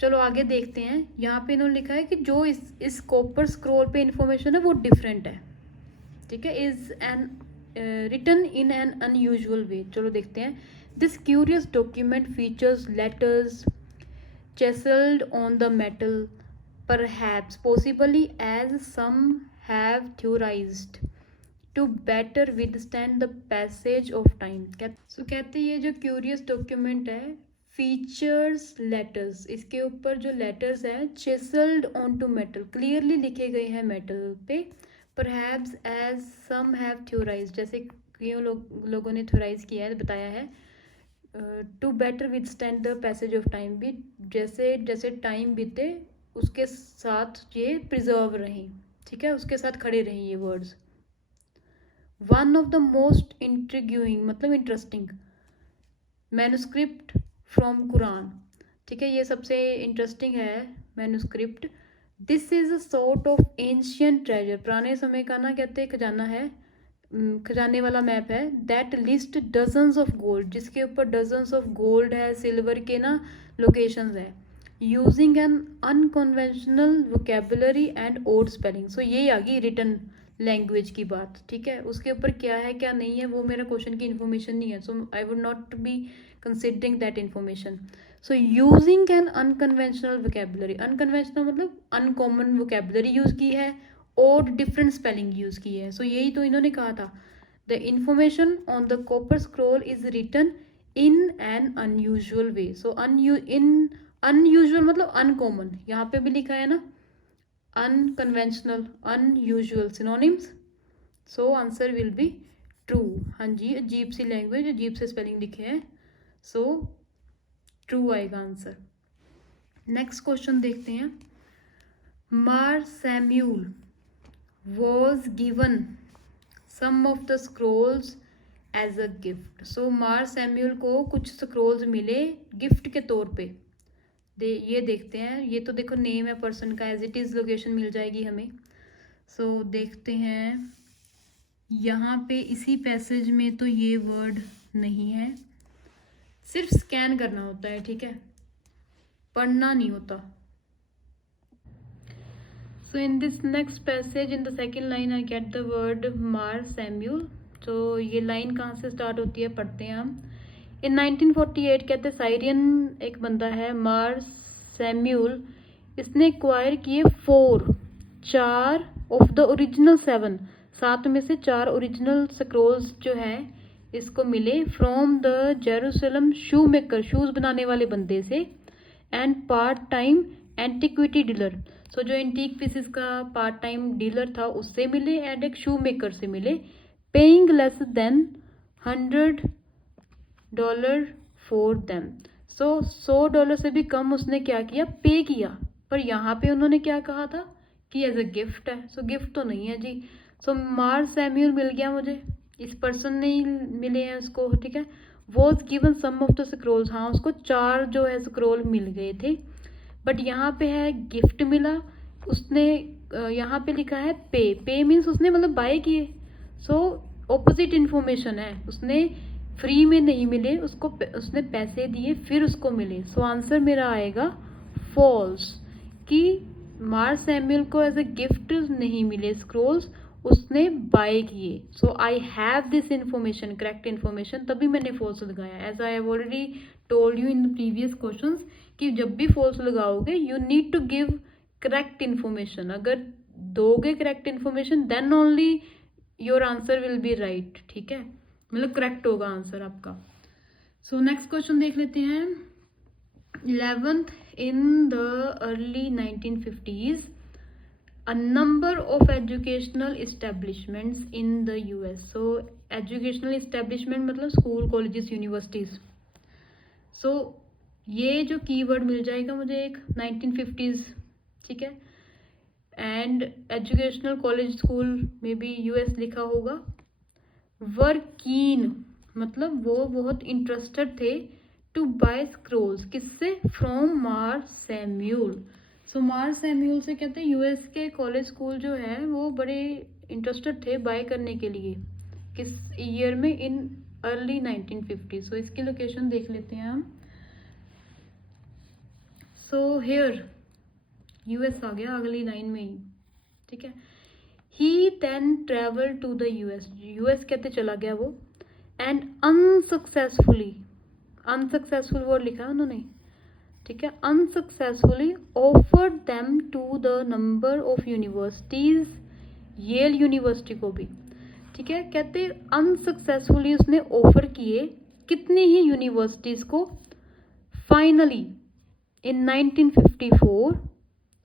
चलो आगे देखते हैं। यहाँ पे इन्होंने लिखा है कि जो इस कॉपर स्क्रोल पे इंफॉर्मेशन है वो डिफरेंट है, ठीक है। Is an written in an unusual way. चलो देखते हैं। This curious document features letters chiseled on the metal, perhaps possibly as some have theorized to better withstand the passage of time। So कहते हैं ये जो क्यूरियस डॉक्यूमेंट है features letters, इसके ऊपर जो लेटर्स है chiselled on to metal, clearly लिखे गए हैं मेटल पे। Perhaps as some have theorise, जैसे क्यों लोगों ने थ्योराइज किया है, बताया है। To better withstand the passage of time भी, जैसे जैसे टाइम बीते उसके साथ ये प्रिजर्व रहें, ठीक है, उसके साथ खड़े रहें ये words. One of the most intriguing मतलब इंटरेस्टिंग मैन्युस्क्रिप्ट फ्रॉम कुरान, ठीक है, ये सबसे इंटरेस्टिंग है manuscript. This is a sort of ancient treasure, पुराने समय का ना कहते हैं खजाना है, खजाने वाला मैप है। That list dozens of gold, जिसके ऊपर डजन्स ऑफ गोल्ड है, सिल्वर के ना लोकेशंस है। Using an unconventional vocabulary and odd spelling, so ये आ गई रिटन लैंग्वेज की बात, ठीक है। उसके ऊपर क्या है क्या नहीं है वो मेरा क्वेश्चन की इन्फॉर्मेशन नहीं है, so I would not be considering that information. So using an unconventional vocabulary, unconventional मतलब अनकॉमन वोकेबुलरी यूज़ की है और डिफरेंट स्पेलिंग यूज़ की है। सो यही तो इन्होंने कहा था। The information on the copper scroll is written in an unusual way. So unusual मतलब अनकॉमन, यहाँ पे भी लिखा है ना unconventional, unusual synonyms. So answer will be true. हाँ जी, अजीब सी लैंग्वेज, अजीब से स्पेलिंग लिखे हैं, सो ट्रू आएगा आंसर। नेक्स्ट क्वेश्चन देखते हैं। मार Samuel was given some of the scrolls as a gift। सो मार सैम्यूल को कुछ स्क्रोल्स मिले गिफ्ट के तौर पे। ये देखते हैं, ये तो देखो नेम है पर्सन का, एज इट इज़ लोकेशन मिल जाएगी हमें। सो देखते हैं यहाँ पे इसी पैसेज में तो ये वर्ड नहीं है, सिर्फ स्कैन करना होता है, ठीक है, पढ़ना नहीं होता। So in this next passage, in the second line, I get the word Mar Samuel। तो ये लाइन कहाँ से स्टार्ट होती है पढ़ते हैं हम। In 1948 कहते साइरियन एक बंदा है मार सैम्यूल, इसने एक्वायर किए 4 ऑफ द ओरिजिनल 7 में से 4 ओरिजिनल स्क्रोल्स जो हैं इसको मिले from the Jerusalem shoe maker, shoes बनाने वाले बंदे से, and part time antiquity dealer. So जो एंटीक पीसेस का पार्ट टाइम डीलर था उससे मिले, एंड एक शू मेकर से मिले। Paying less than $100 for them. So $100 से भी कम उसने क्या किया, पे किया। पर यहाँ पे उन्होंने क्या कहा था कि एज अ गिफ्ट है, सो गिफ्ट तो नहीं है जी। सो मार सैम्यूल मिल गया मुझे, इस पर्सन ने ही मिले हैं उसको, ठीक है। Was given some of the scrolls, हाँ उसको 4 जो है स्क्रोल मिल गए थे। बट यहाँ पे है गिफ्ट मिला, उसने यहाँ पे लिखा है पे मीन्स उसने मतलब बाय किए, सो ऑपोजिट इन्फॉर्मेशन है, उसने फ्री में नहीं मिले, उसने पैसे दिए फिर उसको मिले। सो आंसर मेरा आएगा फॉल्स, कि मार्क सैमुअल को एज ए गिफ्ट नहीं मिले स्क्रोल्स, उसने बाय किए। So I have this information, correct information, तभी मैंने फॉल्स लगाया। As I have already told you in the previous questions कि जब भी फॉल्स लगाओगे you need to give correct information. अगर दोगे correct information then only your answer will be right, ठीक है, मतलब करेक्ट होगा आंसर आपका। सो नेक्स्ट क्वेश्चन देख लेते हैं। 11th, in the early 1950s, a number of educational establishments in the US. So educational establishment मतलब स्कूल, कॉलेजेस, यूनिवर्सिटीज। सो ये जो कीवर्ड मिल जाएगा मुझे एक 1950s, ठीक है, एंड एजुकेशनल कॉलेज स्कूल में भी यूएस लिखा होगा। वर कीन मतलब वो बहुत इंटरेस्टेड थे टू बाय स्क्रोल्स, किससे? From mark Samuel. So mark Samuel से कहते हैं यूएस के कॉलेज स्कूल जो है वो बड़े इंटरेस्टेड थे बाय करने के लिए। किस ईयर में? In early 1950। सो इसकी लोकेशन देख लेते हैं हम। सो हेयर यूएस आ गया अगली लाइन में ही, ठीक है। He then travel to the US कहते चला गया वो, एंड अनसक्सेसफुल वर्ड लिखा है उन्होंने, ठीक है, unsuccessfully offered them to the number of universities, Yale University को भी, ठीक है, कहते अनसक्सेसफुली उसने ऑफर किए कितनी ही यूनिवर्सिटीज को। फाइनली इन 1954,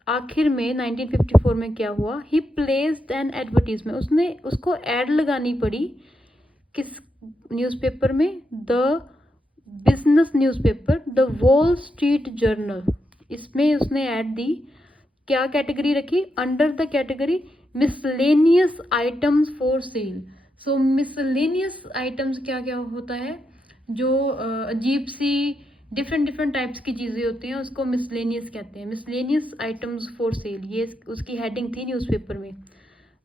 आखिर में 1954 में क्या हुआ? ही प्लेस्ड एन एडवर्टीजमेंट, उसने उसको एड लगानी पड़ी किस न्यूज़पेपर में? The business newspaper, the wall street journal, इसमें उसने ऐड दी। क्या कैटेगरी रखी? Under the category miscellaneous items for sale. So miscellaneous items क्या क्या होता है? जो अजीब सी डिफरेंट टाइप्स की चीज़ें होती हैं उसको मिसलेनियस कहते हैं। मिसलेनियस आइटम्स फॉर सेल, ये उसकी हेडिंग थी न्यूज़पेपर में।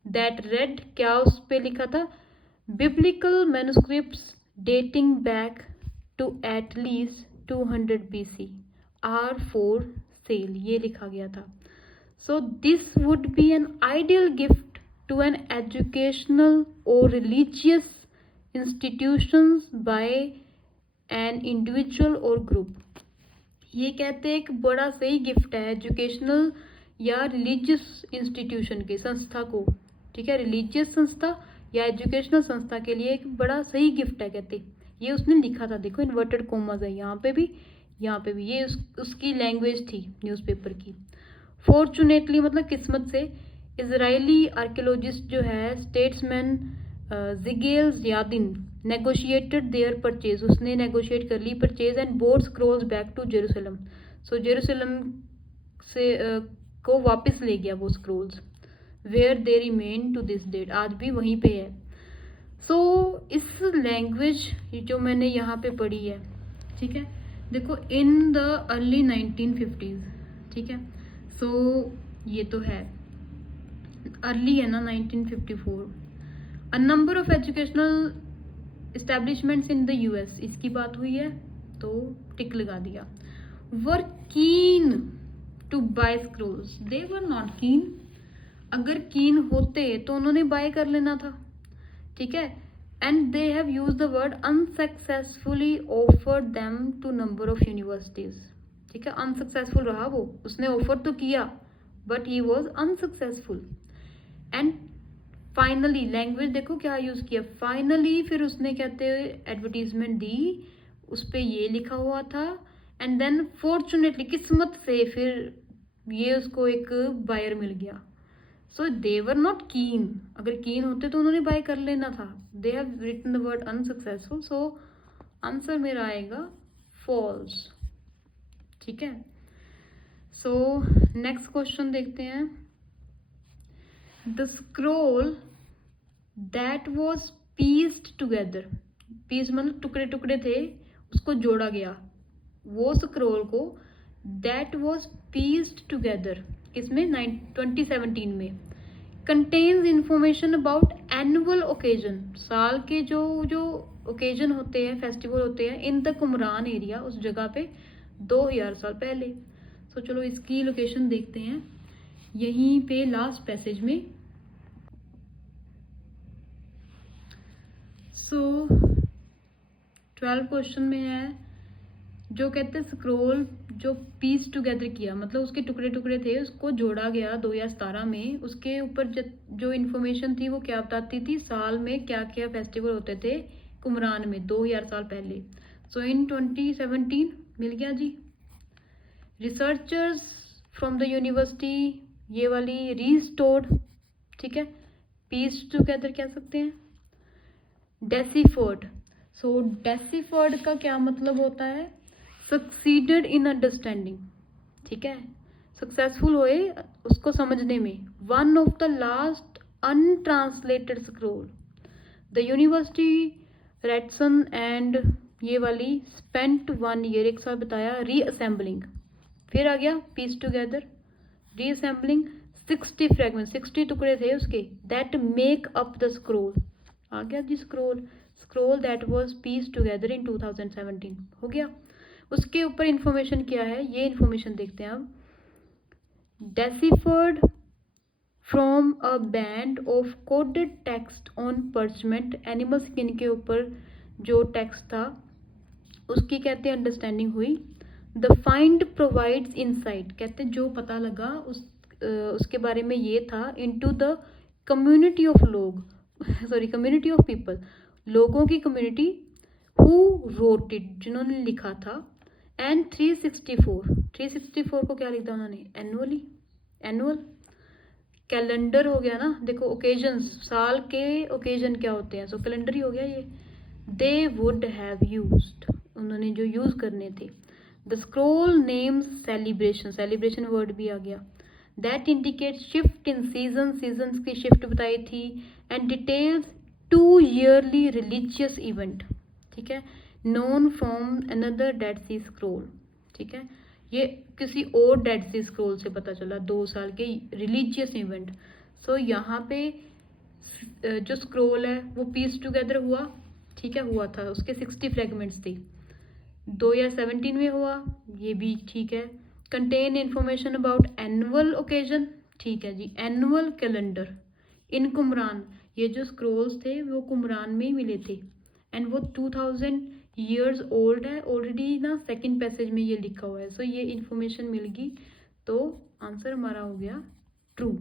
दैट रेड, क्या उस पर लिखा था? Biblical manuscripts dating back to at least 200 BC are for sale, ये लिखा गया था। So this would be an ideal gift to an educational और religious institutions by an individual और ग्रुप। ये कहते हैं एक बड़ा सही गिफ्ट है एजुकेशनल या रिलीजियस इंस्टीट्यूशन के, संस्था को, ठीक है, रिलीजियस संस्था या एजुकेशनल संस्था के लिए एक बड़ा सही गिफ्ट है कहते। ये उसने लिखा था, देखो इन्वर्टेड कोमास है यहाँ पे भी, यहाँ पे भी, ये उसकी लैंग्वेज थी न्यूज़पेपर की। फॉर्चुनेटली मतलब किस्मत से, इजरायली आर्कियोलॉजिस्ट जो है statesman Yigael Yadin negotiated their purchase, उसने नेगोशिएट कर ली purchase and bought scrolls back to Jerusalem. So Jerusalem से को वापस ले गया वो scrolls, where they remain to this date, आज भी वहीं पे है। सो इस लैंग्वेज जो मैंने यहाँ पे पढ़ी है, ठीक है, देखो इन द अर्ली 1950s, ठीक है, सो ये तो है अर्ली है ना 1954। A number of educational establishments in the US, इसकी बात हुई है तो टिक लगा दिया। Were keen to buy scrolls, they were not keen. अगर कीन होते तो उन्होंने बाय कर लेना था, ठीक है। And they have use the word unsuccessfully offered them to number of universities, ठीक है, अनसक्सेसफुल रहा वो, उसने ऑफर तो किया but he was unsuccessful. And finally, language देखो क्या यूज किया, फाइनली, फिर उसने कहते एडवर्टीजमेंट दी, उस पर ये लिखा हुआ था, एंड देन फॉर्चुनेटली, किस्मत से फिर ये उसको एक बायर मिल गया। सो दे वर नॉट कीन, अगर कीन होते तो उन्होंने बाय कर लेना था। They have written the word unsuccessful, so answer मेरा आएगा फॉल्स, ठीक है। सो नेक्स्ट क्वेश्चन देखते हैं। The scroll that was pieced together, piece मतलब टुकड़े टुकड़े थे, उसको जोड़ा गया, वो स्क्रोल को दैट वॉज pieced together, किसमें 2017 में, contains information about annual occasion, साल के जो जो ओकेजन होते हैं, फेस्टिवल होते हैं इन द कुमरान एरिया, उस जगह पे 2000 साल पहले। सो चलो इसकी लोकेशन देखते हैं यहीं पे लास्ट पैसेज में। सो 12 क्वेश्चन में है जो कहते हैं स्क्रोल जो पीस टुगेदर किया, मतलब उसके टुकड़े टुकड़े थे उसको जोड़ा गया 2017 में, उसके ऊपर जो इन्फॉर्मेशन थी वो क्या बताती थी, साल में क्या क्या फेस्टिवल होते थे कुमरान में 2000 साल पहले। सो इन 2017 मिल गया जी। रिसर्चर्स फ्रॉम द यूनिवर्सिटी, ये वाली रीस्टोर्ड, ठीक है, पीस टुगेदर कह सकते हैं। डेसीफर्ड, सो डेसीफर्ड का क्या मतलब होता है, सक्सीडेड इन अंडरस्टैंडिंग, ठीक है, सक्सेसफुल हुए उसको समझने में। One of the last untranslated scroll, the university रेडसन एंड ये वाली स्पेंट 1 ईयर, 1 साल बताया रीअसेंबलिंग, फिर आ गया पीस टुगेदर, रीअसेंबलिंग 60 फ्रेगमेंट, 60 टुकड़े थे उसके, that make up the scroll, आ गया जी scroll that was pieced together in 2017, हो गया। उसके ऊपर इंफॉर्मेशन क्या है, ये इंफॉर्मेशन देखते हैं अब। Deciphered from a band of coded text on parchment, animal skin के ऊपर जो टेक्स्ट था उसकी कहते हैं अंडरस्टैंडिंग हुई। द फाइंड प्रोवाइड्स इनसाइट, कहते जो पता लगा उसके बारे में ये था, इनटू द कम्युनिटी ऑफ लोग कम्युनिटी ऑफ पीपल, लोगों की कम्युनिटी, हु रोट इट, जिन्होंने लिखा था। एंड 364 को क्या लिखा उन्होंने, एनुअल कैलेंडर हो गया ना, देखो ओकेजन्स, साल के ओकेजन क्या होते हैं, सो कैलेंडर ही हो गया ये। दे वुड हैव यूज्ड, उन्होंने जो यूज करने थे। The scroll names celebration word भी आ गया। That indicate shift in seasons की शिफ्ट बताई थी। And details 2 yearly religious event, ठीक है, known from another Dead Sea scroll, ठीक है, ये किसी और डेड सी स्क्रोल से पता चला, 2 साल के रिलीजियस इवेंट। सो यहाँ पे जो स्क्रोल है वो पीस टुगेदर हुआ, ठीक है, हुआ था, उसके 60 फ्रेगमेंट्स थी, 2017 में हुआ, ये भी ठीक है। Contain information about annual occasion, ठीक है जी, एनुअल कैलेंडर इन कुमरान, ये जो स्क्रोल्स थे वो कुमरान में ही मिले थे। एंड वो 2000 ईयर्स ओल्ड है ऑलरेडी ना, सेकंड पैसेज में ये लिखा हुआ है। सो ये इन्फॉर्मेशन मिल गई, तो आंसर हमारा हो गया ट्रू।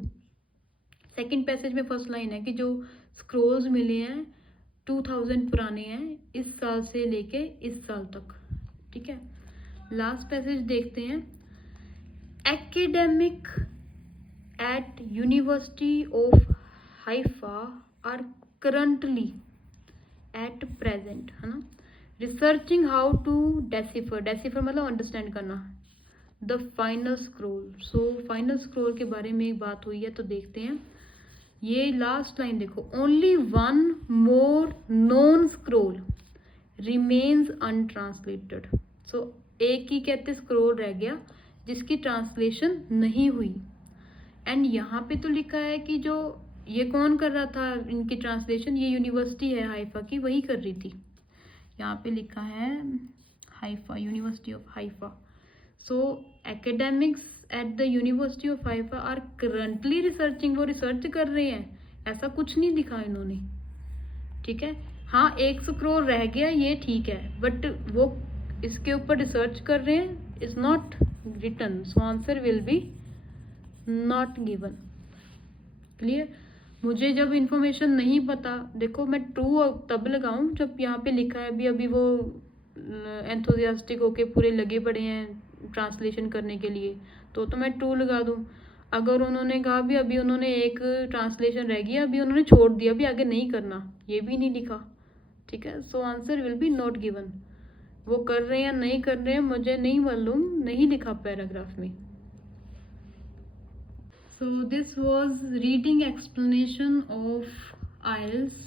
सेकंड पैसेज में फर्स्ट लाइन है कि जो स्क्रोल्स मिले हैं 2000 पुराने हैं, इस साल से लेके इस साल तक, ठीक है। लास्ट पैसेज देखते हैं। Academic at University of Haifa are currently at present, है ना, रिसर्चिंग हाउ टू डेसिफर मतलब अंडरस्टैंड करना the final scroll. So final scroll के बारे में एक बात हुई है, तो देखते हैं। ये लास्ट लाइन देखो, only 1 more known scroll remains untranslated. So एक ही कहते स्क्रोल रह गया जिसकी ट्रांसलेशन नहीं हुई। एंड यहाँ पे तो लिखा है कि जो ये कौन कर रहा था इनकी ट्रांसलेशन, ये यूनिवर्सिटी है हाइफा की, वही कर रही थी। यहाँ पे लिखा है Haifa, University of Haifa. So academics at the University of Haifa are currently researching, वो रिसर्च कर रहे हैं, ऐसा कुछ नहीं दिखा इन्होंने, ठीक है। हाँ, एक स्क्रोल रह गया, ये ठीक है, बट वो इसके ऊपर रिसर्च कर रहे हैं, is not written, so answer will be not given. Clear. मुझे जब इन्फॉर्मेशन नहीं पता, देखो मैं ट्रू तब लगाऊं जब यहाँ पे लिखा है अभी वो एंथुजियास्टिक होके पूरे लगे पड़े हैं ट्रांसलेशन करने के लिए, तो मैं ट्रू लगा दूं। अगर उन्होंने कहा भी अभी उन्होंने एक ट्रांसलेशन रह गया, अभी उन्होंने छोड़ दिया, अभी आगे नहीं करना, ये भी नहीं लिखा, ठीक है। सो answer will be not given. वो कर रहे हैं या नहीं कर रहे हैं मुझे नहीं मालूम, नहीं लिखा पैराग्राफ में। So this was reading explanation of IELTS.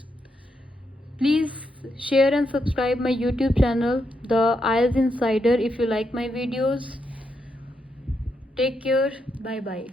Please share and subscribe my YouTube channel, The IELTS Insider, if you like my videos. Take care. Bye bye.